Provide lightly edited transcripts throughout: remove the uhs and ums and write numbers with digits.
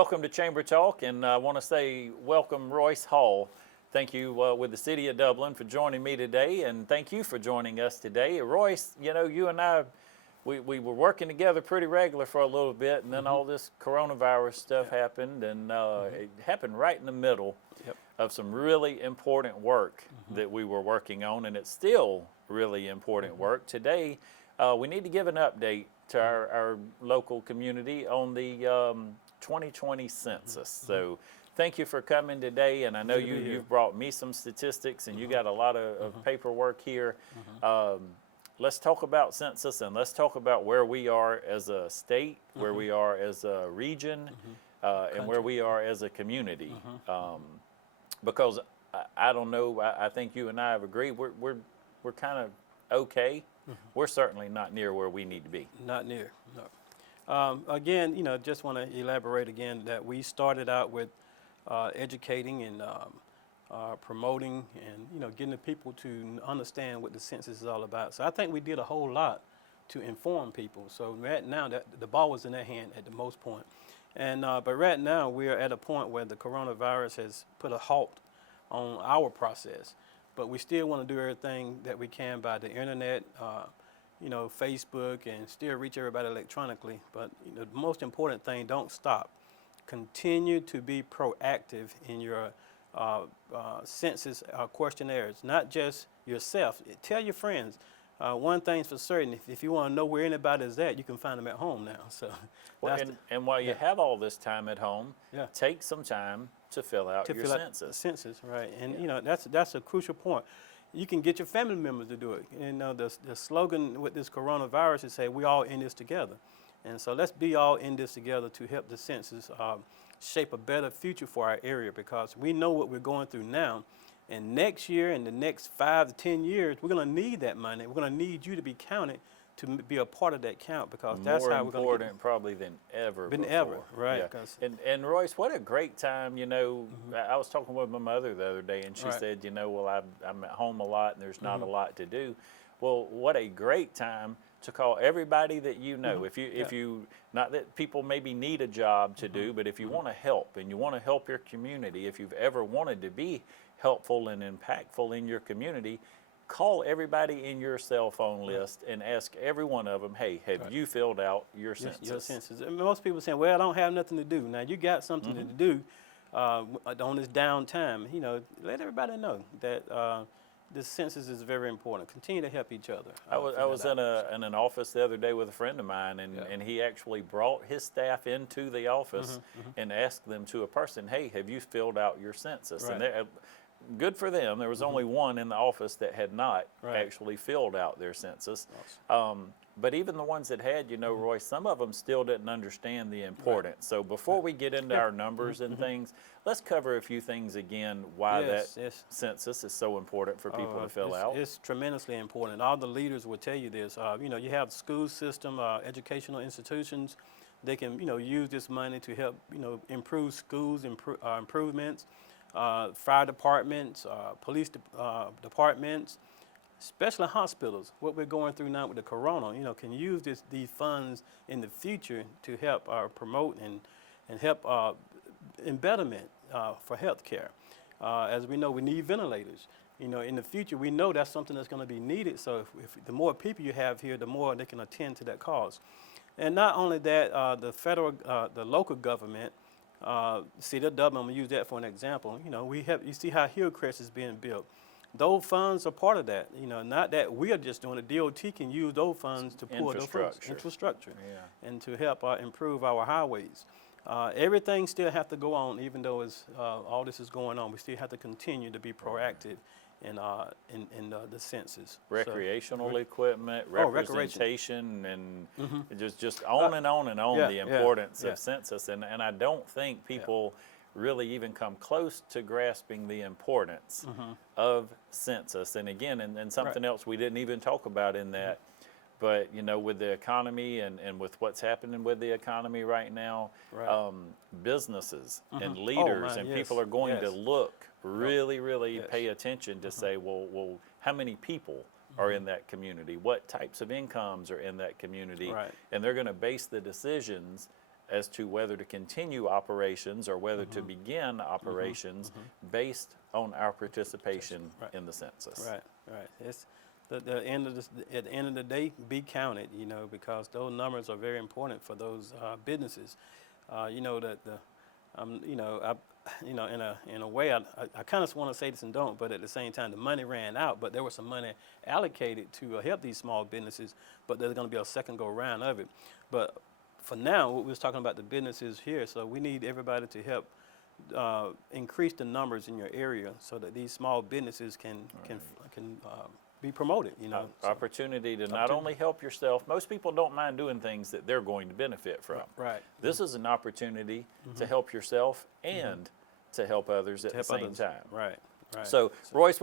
welcome to Chamber Talk, and I want to say welcome Royce Hall. Thank you with the City of Dublin for joining me today, and thank you for joining us today. Royce, you know, you and I, we were working together pretty regular for a little bit, and then all this coronavirus stuff happened, and it happened right in the middle of some really important work that we were working on, and it's still really important work. Today, we need to give an update to our local community on the 2020 census. So thank you for coming today, and I know you've brought me some statistics, and you got a lot of paperwork here. Let's talk about census, and let's talk about where we are as a state, where we are as a region, and where we are as a community. Because I don't know, I think you and I have agreed we're kind of okay. We're certainly not near where we need to be. Not near, no. Again, you know, just want to elaborate again that we started out with educating and promoting and, you know, getting the people to understand what the census is all about. So I think we did a whole lot to inform people. So right now, that the ball was in their hand at the most point. And, but right now, we're at a point where the coronavirus has put a halt on our process. But we still want to do everything that we can by the internet, you know, Facebook, and still reach everybody electronically. But you know, the most important thing, don't stop. Continue to be proactive in your census questionnaires, not just yourself. Tell your friends. One thing's for certain, if you want to know where anybody is at, you can find them at home now. So, well, and while you have all this time at home, take some time to fill out your census. Census, right? And you know, that's a crucial point. You can get your family members to do it. You know, the slogan with this coronavirus is say we all in this together, and so let's be all in this together to help the census shape a better future for our area, because we know what we're going through now. And next year and the next 5 to 10 years, we're going to need that money. We're going to need you to be counted to be a part of that count, because that's how we're going to more important probably than ever before. Right. Yeah. And Royce, what a great time, you know. I was talking with my mother the other day, and she said, you know, well, I'm at home a lot and there's not a lot to do. Well, what a great time to call everybody that you know. If you, not that people maybe need a job to do, but if you want to help and you want to help your community, if you've ever wanted to be helpful and impactful in your community, call everybody in your cell phone list and ask every one of them, hey, have you filled out your census? Your census. And most people saying, well, I don't have nothing to do. Now, you got something to do on this downtime. You know, let everybody know that the census is very important. Continue to help each other. I was in an office the other day with a friend of mine, and he actually brought his staff into the office and asked them to a person, hey, have you filled out your census? Right. And good for them. There was only one in the office that had not actually filled out their census. But even the ones that had, you know, Royce, some of them still didn't understand the importance. So before we get into our numbers and things, let's cover a few things again, why that census is so important for people to fill out. It's tremendously important. All the leaders will tell you this. You know, you have the school system, educational institutions. They can, you know, use this money to help, you know, improve schools, improvements. Fire departments, police departments, especially hospitals. What we're going through now with the corona, you know, can use these funds in the future to help promote and help in betterment for health care. As we know, we need ventilators. You know, in the future, we know that's something that's going to be needed. So if the more people you have here, the more they can attend to that cause. And not only that, the local government, City of Dublin, I'm going to use that for an example. You know, you see how Hillcrest is being built. Those funds are part of that. You know, not that we are just doing it. DOT can use those funds to pull those funds, infrastructure, and to help improve our highways. Everything still has to go on, even though all this is going on. We still have to continue to be proactive in the census. Recreational equipment, representation, and just on and on and on the importance of census. And I don't think people really even come close to grasping the importance of census. And again, and something else we didn't even talk about in that, but you know, with the economy and with what's happening with the economy right now, businesses and leaders and people are going to look really pay attention to say, well, how many people are in that community? What types of incomes are in that community? And they're going to base the decisions as to whether to continue operations or whether to begin operations based on our participation in the census. Right, right. It's the end of at the end of the day, be counted, you know, because those numbers are very important for those businesses. You know that you know, in a way, I kind of want to say this and don't, but at the same time, the money ran out, but there was some money allocated to help these small businesses, but there's going to be a second go round of it. But for now, we was talking about the businesses here, so we need everybody to help increase the numbers in your area so that these small businesses can be promoted, you know. Opportunity to not only help yourself. Most people don't mind doing things that they're going to benefit from. Right. This is an opportunity to help yourself and to help others at the same time. Right. Right. So, Royce,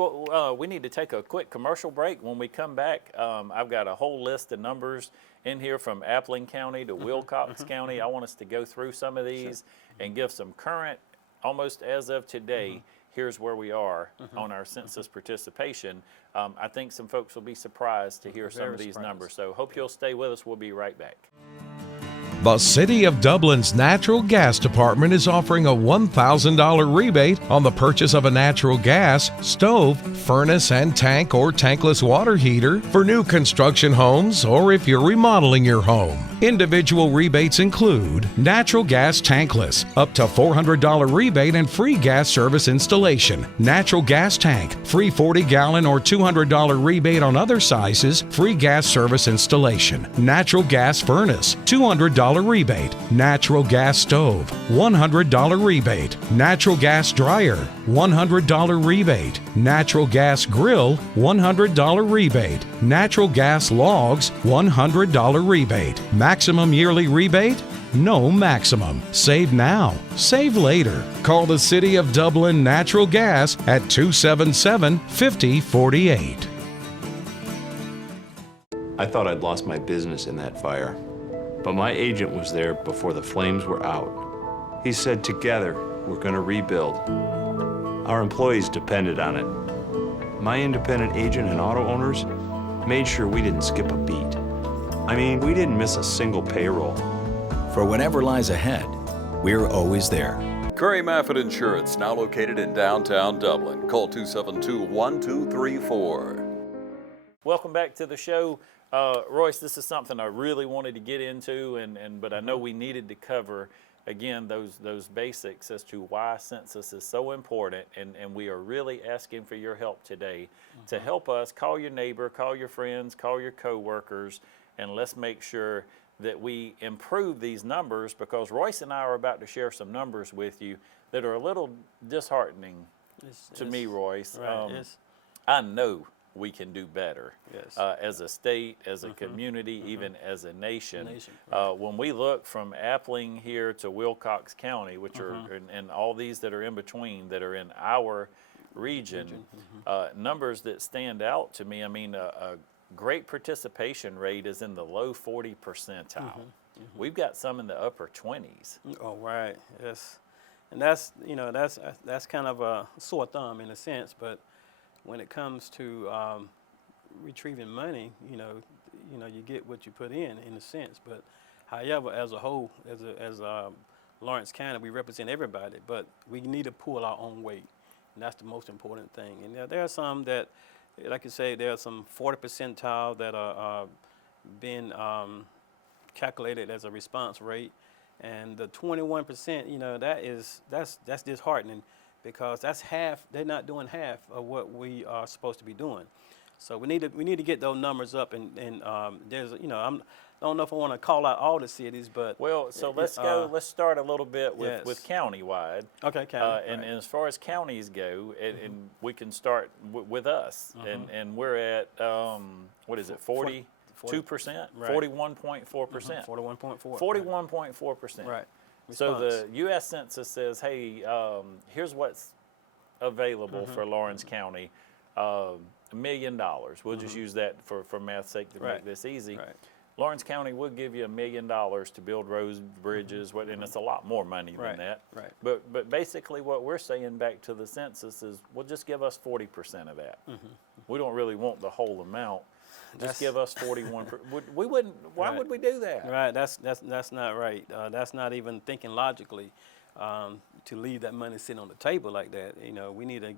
we need to take a quick commercial break. When we come back, I've got a whole list of numbers in here from Appling County to Wilcox County. I want us to go through some of these and give some current, almost as of today, here's where we are on our census participation. I think some folks will be surprised to hear some of these numbers. So hope you'll stay with us. We'll be right back. The City of Dublin's Natural Gas Department is offering a $1,000 rebate on the purchase of a natural gas, stove, furnace and tank or tankless water heater for new construction homes or if you're remodeling your home. Individual rebates include natural gas tankless, up to $400 rebate and free gas service installation. Natural gas tank, free 40-gallon or $200 rebate on other sizes, free gas service installation. Natural gas furnace, $200 rebate. Natural gas stove, $100 rebate. Natural gas dryer, $100 rebate. Natural gas grill, $100 rebate. Natural gas logs, $100 rebate. Maximum yearly rebate? No maximum. Save now. Save later. Call the City of Dublin Natural Gas at 277-5048. I thought I'd lost my business in that fire, but my agent was there before the flames were out. He said, together, we're going to rebuild. Our employees depended on it. My independent agent and auto owners made sure we didn't skip a beat. I mean, we didn't miss a single payroll. For whatever lies ahead, we're always there. Curry Maffett Insurance, now located in downtown Dublin. Call 272-1234. Welcome back to the show. Royce, this is something I really wanted to get into, but I know we needed to cover, again, those basics as to why census is so important, and we are really asking for your help today to help us. Call your neighbor, call your friends, call your coworkers, and let's make sure that we improve these numbers, because Royce and I are about to share some numbers with you that are a little disheartening to me, Royce. Right, I know we can do better Yes. as a state, as a community, even as a nation. Right. When we look from Appling here to Wilcox County, which are, and all these that are in between that are in our region, numbers that stand out to me, I mean, a great participation rate is in the low 40 percentile. We've got some in the upper 20s. Oh, right. Yes. And that's, you know, that's kind of a sore thumb in a sense, but when it comes to retrieving money, you know, you get what you put in a sense. But however, as a whole, as Lawrence County, we represent everybody, but we need to pull our own weight, and that's the most important thing. And there are some that, like you say, there are some 40 percentile that are being calculated as a response rate, and the 21%, you know, that's disheartening, because that's half. They're not doing half of what we are supposed to be doing. So we need to get those numbers up, and there's, you know, I don't know if I want to call out all the cities, but well, so let's start a little bit with, yes. countywide. Okay, county. And as far as counties go, and we can start with us, and we're at what is it, 42%, right. 41.4%, 41.4. 41.4%. Right. So the U.S. Census says, hey, here's what's available for Lawrence County, $1 million. We'll just use that for math's sake to make this easy. Right. Lawrence County will give you $1 million to build roads, bridges, and it's a lot more money than that. Right. But basically what we're saying back to the census is, well, just give us 40% of that. We don't really want the whole amount. just give us 41. We wouldn't. Why Right. would we do that? Right, that's not right. That's not even thinking logically to leave that money sitting on the table like that. You know, we need to,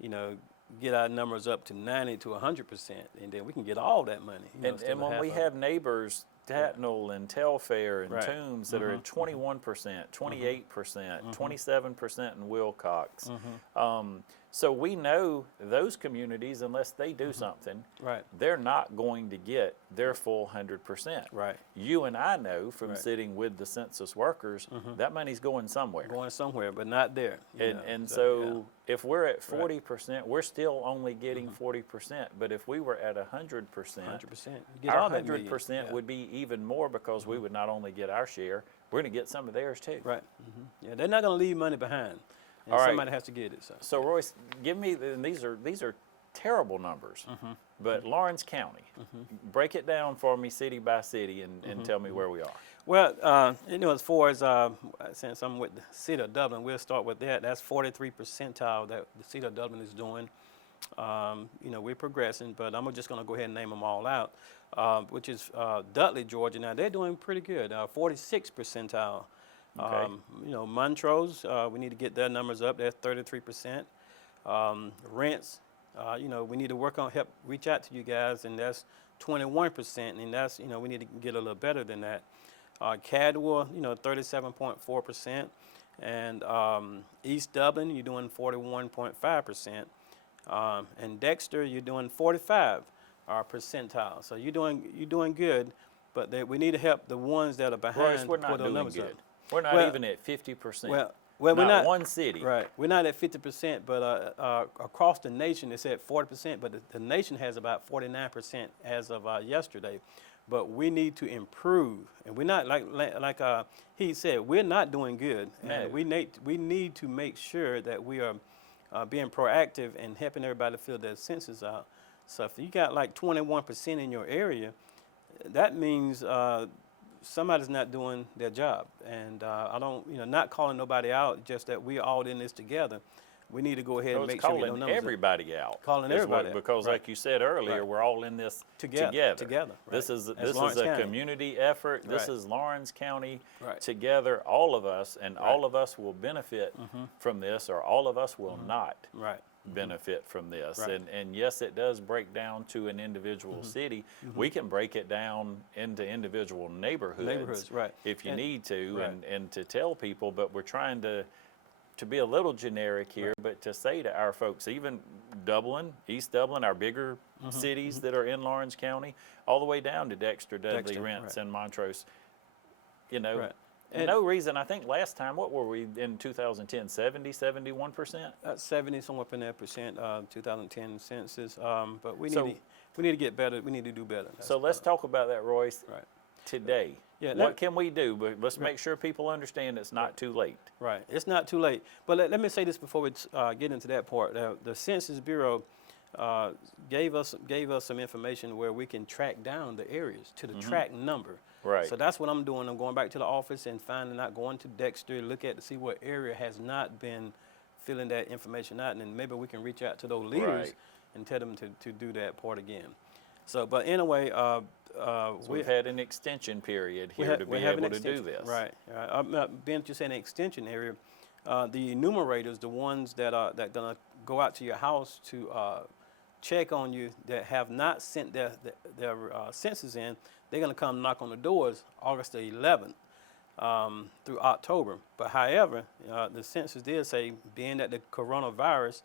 you know, get our numbers up to 90 to 100%, and then we can get all that money. You know, instead And of when half we of it. have neighbors, Tatnall and Telfair and Right. Toombs that are at 21%, 28%, 27% in Wilcox. So we know those communities, unless they do something, Right. they're not going to get their full 100%. Right. You and I know from Right. sitting with the census workers, that money's going somewhere. Going somewhere, but not there. You know, And yeah. so if we're at 40%, we're still only getting 40%. But if we were at 100%, 100%. You get our all that million. 100% Yeah. would be even more because we would not only get our share, we're going to get some of theirs too. Right. Yeah, they're not going to leave money behind, and All right. somebody has to get it. So. So Royce, give me and these are terrible numbers, but Lawrence County, break it down for me city by city and tell me where we are. Well, you know, as far as since I'm with the city of Dublin, we'll start with that. That's 43 percentile that the city of Dublin is doing. You know, we're progressing, but I'm just going to go ahead and name them all out, which is Dudley, Georgia. Now, they're doing pretty good, 46 percentile. Okay. You know, Montrose, we need to get their numbers up. They're 33%. Rents, you know, we need to work on, help reach out to you guys, and that's 21%, and that's, you know, we need to get a little better than that. Cadwell, you know, 37.4%, and East Dublin, you're doing 41.5%, and Dexter, you're doing 45 percentile. So you're doing good, but we need to help the ones that are behind. Royce, we're to not put those doing numbers good. up. We're not Well- even at 50%. Well, not we're not one city. Right, we're not at 50%, but across the nation it's at 40%. But the nation has about 49% as of yesterday. But we need to improve, and we're not like he said, we're not doing good, No. and we need to make sure that we are being proactive and helping everybody fill their census out. So if you got like 21% in your area, that means somebody's not doing their job. And I don't, you know, not calling nobody out, just that we're all in this together. We need to go ahead So and it's make sure we get calling no numbers up. everybody out. Calling is everybody what, out, because right. like you said earlier, Right. we're all in this Together, This right. is As this is Lawrence a County. community effort. This Right. is Lawrence County Right. together, all of us, and all Right. of us will benefit from this, or all of us will not Right. benefit from this. Right. And yes, it does break down to an individual city. We can break it down into individual neighborhoods, right. if you And- need to, right. and to tell people. But we're trying to be a little generic here, but to say to our folks, even Dublin, East Dublin, our bigger cities that are in Lawrence County, all the way down to Dexter, Dudley, Dexter, Rents, right. and Montrose, you know, Right. and no reason. I think last time, what were we in 2010, 70, 71%? 70 somewhere up in that percent, 2010 census. But we need So- we need to get better. We need to do better. So let's talk about that, Royce, Right. today. Yeah, What let- can we do? But let's make sure people understand it's not too late. Right. It's not too late. But let me say this before we get into that part. The Census Bureau gave us some information where we can track down the areas to the track number. Right. So that's what I'm doing. I'm going back to the office and finding out, going to Dexter, look at to see what area has not been filling that information out, and then maybe we can reach out to those leaders Right. and tell them to do that part again. So, but anyway, So we've had an extension period we here ha- to we be have an able to do extension, this. Right. Being that you said an extension area, the enumerators, the ones that gonna go out to your house to check on you that have not sent their census in, they're gonna come knock on the doors August the 11th through October. But however, the census did say, being that the coronavirus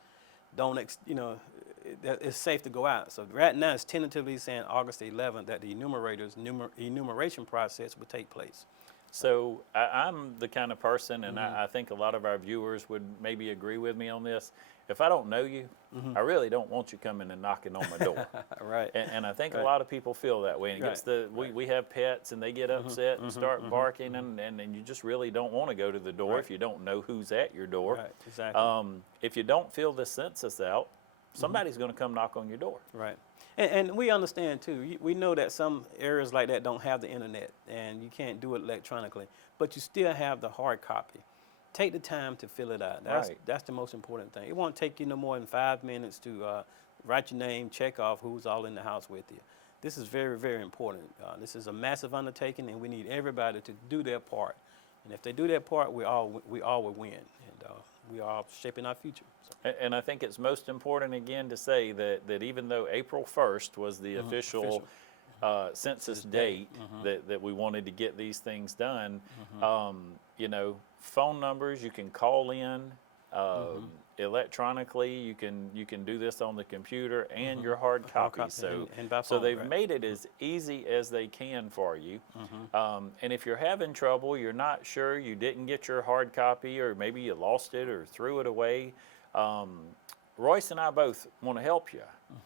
it's safe to go out. So right now it's tentatively saying August the 11th that the enumeration process would take place. So I'm the kind of person, and I think a lot of our viewers would maybe agree with me on this. If I don't know you, I really don't want you coming and knocking on my door. Right. And I think a Right. lot of people feel that way. And it gets Right. we have pets, and they get upset and start barking, and you just really don't want to go to the door if you don't know who's at your door. Right, exactly. If you don't fill the census out, somebody's going to come knock on your door. Right. And we understand too. We know that some areas like that don't have the internet and you can't do it electronically, but you still have the hard copy. Take the time to fill it out. Right. That's the most important thing. It won't take you no more than 5 minutes to write your name, check off who's all in the house with you. This is very, very important. This is a massive undertaking, and we need everybody to do their part. And if they do their part, we all will win, and we are all shaping our future. So. And I think it's most important again to say that even though April 1st was the official census date that we wanted to get these things done, you know, phone numbers, you can call in electronically, you can do this on the computer and your hard copy. So and by so phone, they've right. made it as easy as they can for you. And if you're having trouble, you're not sure, you didn't get your hard copy, or maybe you lost it or threw it away, Royce and I both want to help you.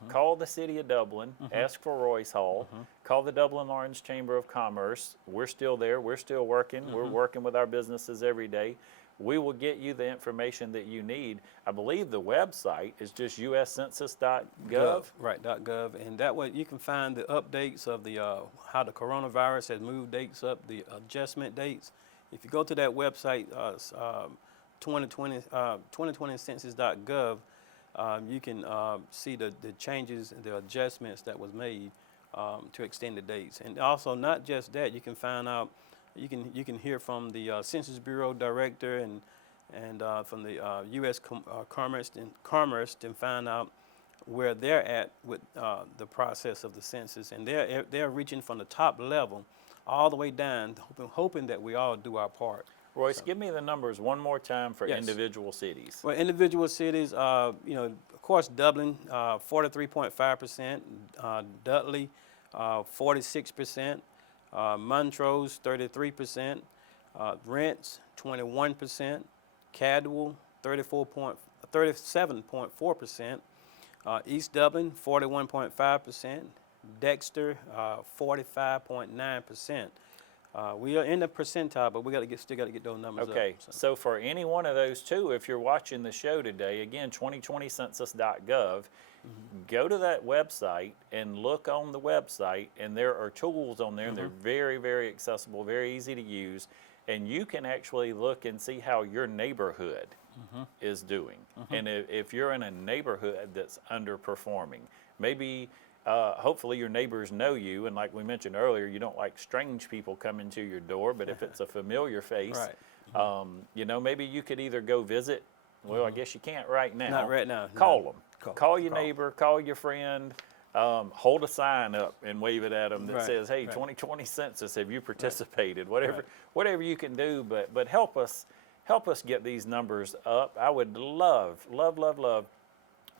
Call the City of Dublin, ask for Royce Hall, call the Dublin-Lawrence Chamber of Commerce. We're still there, we're still working, we're working with our businesses every day. We will get you the information that you need. I believe the website is just uscensus.gov. Right, .gov, and that way you can find the updates of the how the coronavirus has moved dates up, the adjustment dates. If you go to that website, 2020census.gov, you can see the changes, the adjustments that was made to extend the dates. And also, not just that, you can find out, you can hear from the Census Bureau Director and from the U.S. Commerce to find out where they're at with the process of the census, and they're reaching from the top level all the way down, hoping that we all do our part. Royce, give me the numbers one more time for individual cities. Well, individual cities, you know, of course, Dublin, 43.5%, Dudley, 46%, Montrose, 33%, Rents, 21%, Cadwell, 37.4%, East Dublin, 41.5%, Dexter, 45.9%. We are in the percentile, but we still got to get those numbers up. Okay, so for any one of those two, if you're watching the show today, again, 2020census.gov, go to that website and look on the website, and there are tools on there, and they're very, very accessible, very easy to use, and you can actually look and see how your neighborhood is doing. And if you're in a neighborhood that's underperforming, maybe hopefully your neighbors know you, and like we mentioned earlier, you don't like strange people coming to your door, but if it's a familiar face, you know, maybe you could either go visit, well, I guess you can't right now. Not right now. Call them. Call your neighbor, call your friend, hold a sign up and wave it at them that says, hey, 2020 census, have you participated? Whatever you can do, but help us get these numbers up. I would love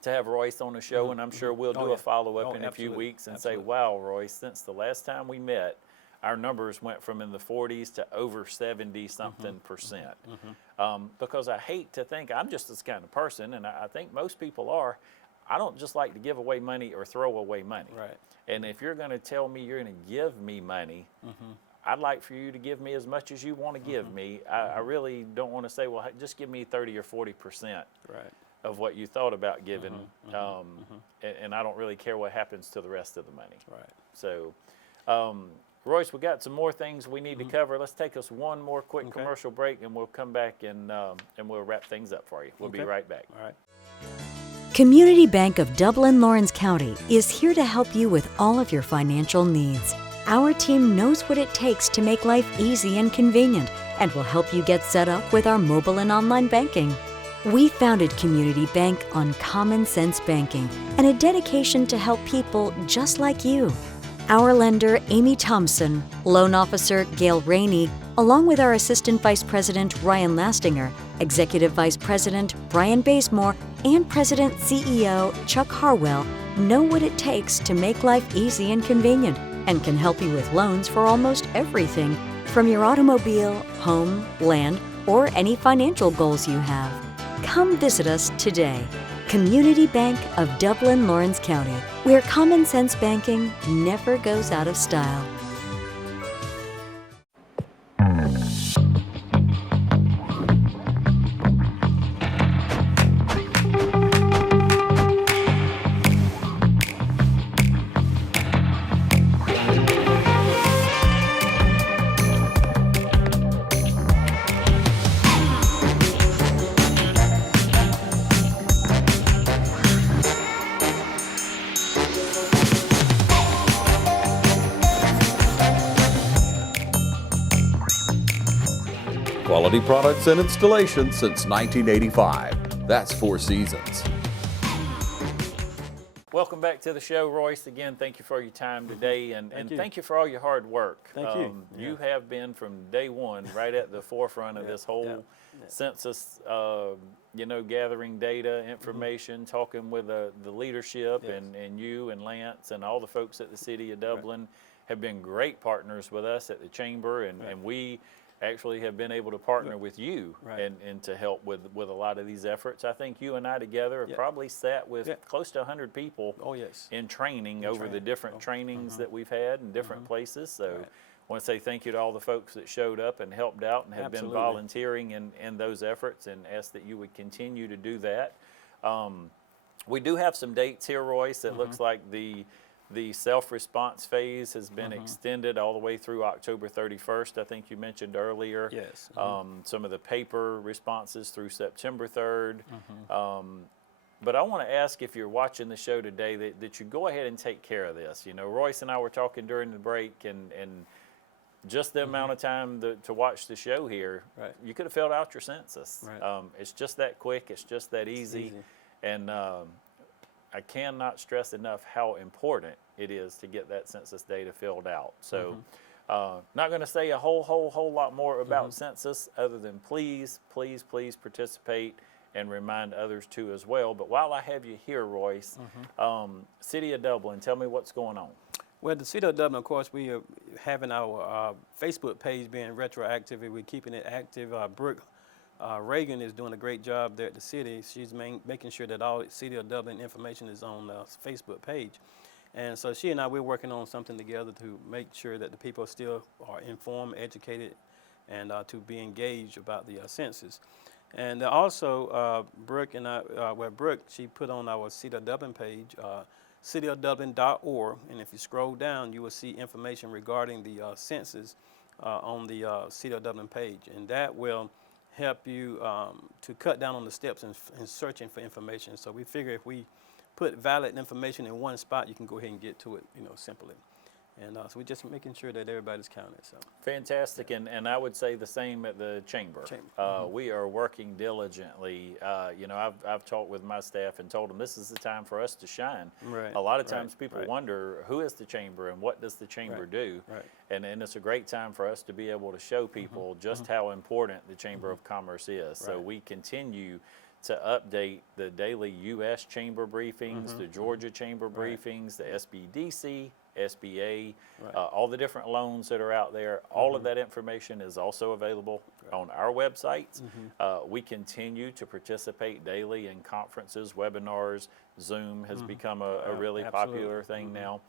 to have Royce on the show, and I'm sure we'll do a follow-up in a few weeks and say, wow, Royce, since the last time we met, our numbers went from in the 40s to over 70-something%. Because I hate to think, I'm just this kind of person, and I think most people are, I don't just like to give away money or throw away money. Right. And if you're going to tell me you're going to give me money, I'd like for you to give me as much as you want to give me. I really don't want to say, well, just give me 30 or 40% of what you thought about giving, and I don't really care what happens to the rest of the money. Right. So, Royce, we got some more things we need to cover. Let's take us one more quick commercial break, and we'll come back and we'll wrap things up for you. We'll be right back. All right. Community Bank of Dublin-Lawrence County is here to help you with all of your financial needs. Our team knows what it takes to make life easy and convenient, and will help you get set up with our mobile and online banking. We founded Community Bank on common sense banking and a dedication to help people just like you. Our lender, Amy Thompson, loan officer, Gail Rainey, along with our Assistant Vice President, Ryan Lastinger, Executive Vice President, Brian Bazemore, and President CEO, Chuck Harwell, know what it takes to make life easy and convenient, and can help you with loans for almost everything, from your automobile, home, land, or any financial goals you have. Come visit us today. Community Bank of Dublin-Lawrence County, where common sense banking never goes out of style. Quality products and installation since 1985. That's Four Seasons. Welcome back to the show, Royce. Again, thank you for your time today, and thank you for all your hard work. Thank you. You have been from day one right at the forefront of this whole census, gathering data, information, talking with the leadership, and you and Lance and all the folks at the City of Dublin have been great partners with us at the Chamber, and we actually have been able to partner with you and to help with a lot of these efforts. I think you and I together have probably sat with close to 100 people in training over the different trainings that we've had in different places. So I want to say thank you to all the folks that showed up and helped out and have been volunteering in those efforts, and ask that you would continue to do that. We do have some dates here, Royce. It looks like the self-response phase has been extended all the way through October 31st, I think you mentioned earlier. Yes. Some of the paper responses through September 3rd. But I want to ask, if you're watching the show today, that you go ahead and take care of this. Royce and I were talking during the break, and just the amount of time to watch the show here, you could have filled out your census. It's just that quick. It's just that easy. And I cannot stress enough how important it is to get that census data filled out. So not going to say a whole lot more about census, other than please participate and remind others too as well. But while I have you here, Royce, City of Dublin, tell me what's going on. Well, the City of Dublin, of course, we are having our Facebook page being retroactive, and we're keeping it active. Brooke Reagan is doing a great job there at the city. She's making sure that all City of Dublin information is on the Facebook page. And so she and I, we're working on something together to make sure that the people still are informed, educated, and to be engaged about the census. And also, Brooke and I, Brooke, she put on our City of Dublin page, cityofdublin.org, and if you scroll down, you will see information regarding the census on the City of Dublin page, and that will help you to cut down on the steps in searching for information. So we figure if we put valid information in one spot, you can go ahead and get to it, simply. And so we're just making sure that everybody's counted. So fantastic, and I would say the same at the Chamber. We are working diligently. I've talked with my staff and told them this is the time for us to shine. A lot of times people wonder, who is the Chamber and what does the Chamber do? And it's a great time for us to be able to show people just how important the Chamber of Commerce is. So we continue to update the daily U.S. Chamber briefings, the Georgia Chamber briefings, the SBDC, SBA, all the different loans that are out there. All of that information is also available on our websites. We continue to participate daily in conferences, webinars. Zoom has become a really popular thing now.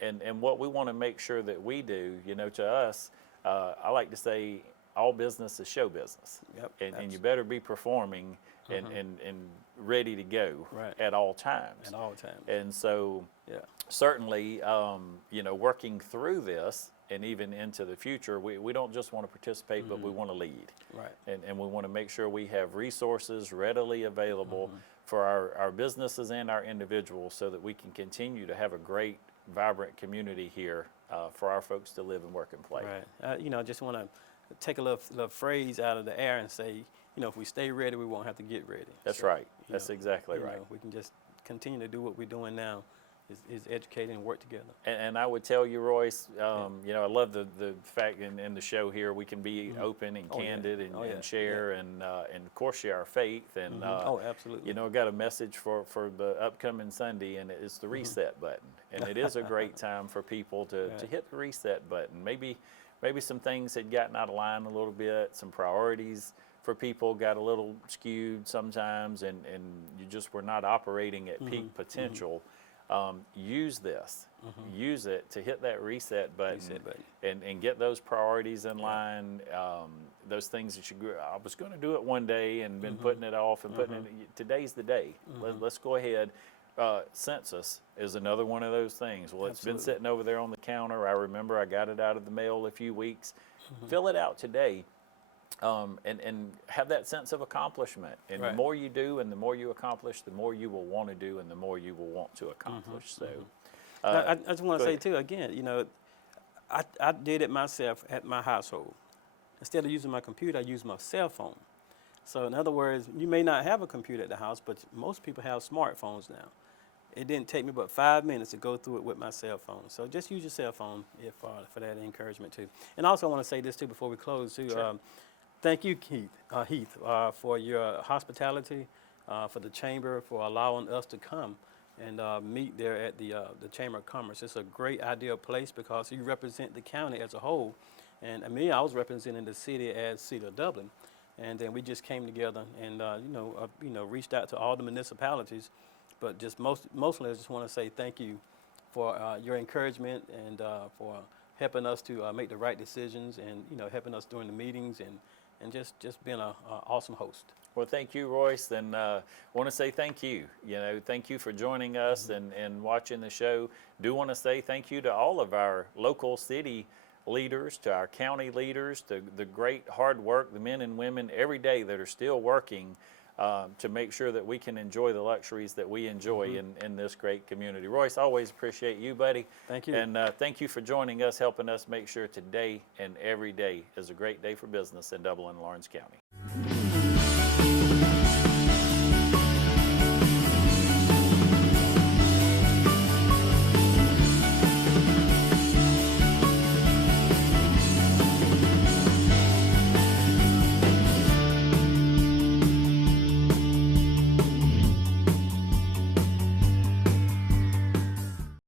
And what we want to make sure that we do, to us, I like to say all business is show business. And you better be performing and ready to go at all times. And so certainly, working through this and even into the future, we don't just want to participate, but we want to lead. And we want to make sure we have resources readily available for our businesses and our individuals, so that we can continue to have a great, vibrant community here for our folks to live and work and play. I just want to take a little phrase out of the air and say, if we stay ready, we won't have to get ready. That's right. That's exactly right. We can just continue to do what we're doing now, is educate and work together. And I would tell you, Royce, I love the fact in the show here we can be open and candid and share and of course share our faith. And absolutely. I got a message for the upcoming Sunday, and it's the reset button. And it is a great time for people to hit the reset button. Maybe some things had gotten out of line a little bit, some priorities for people got a little skewed sometimes, and you just were not operating at peak potential. Use this. Use it to hit that reset button, and get those priorities in line. Those things that I was going to do it one day and been putting it off and putting it. Today's the day. Let's go ahead. Census is another one of those things. Well, it's been sitting over there on the counter. I remember I got it out of the mail a few weeks. Fill it out today. And have that sense of accomplishment. And the more you do and the more you accomplish, the more you will want to do and the more you will want to accomplish. So I just want to say too, again, I did it myself at my household. instead of using my computer, I use my cell phone. So in other words, you may not have a computer at the house, but most people have smartphones now. It didn't take me but 5 minutes to go through it with my cell phone. So just use your cell phone if, for that encouragement too. And also I want to say this too before we close too. Sure. Thank you, Heath, for your hospitality, for the chamber, for allowing us to come and meet there at the Chamber of Commerce. It's a great ideal place because you represent the county as a whole. And me, I was representing the city as City of Dublin. And then we just came together and, reached out to all the municipalities. But just mostly, I just want to say thank you for your encouragement and for helping us to make the right decisions and, helping us during the meetings and just being an awesome host. Well, thank you, Royce, and want to say thank you. Thank you for joining us and watching the show. Do want to say thank you to all of our local city leaders, to our county leaders, to the great hard work, the men and women every day that are still working to make sure that we can enjoy the luxuries that we enjoy in this great community. Royce, always appreciate you, buddy. Thank you. And thank you for joining us, helping us make sure today and every day is a great day for business in Dublin and Lawrence County.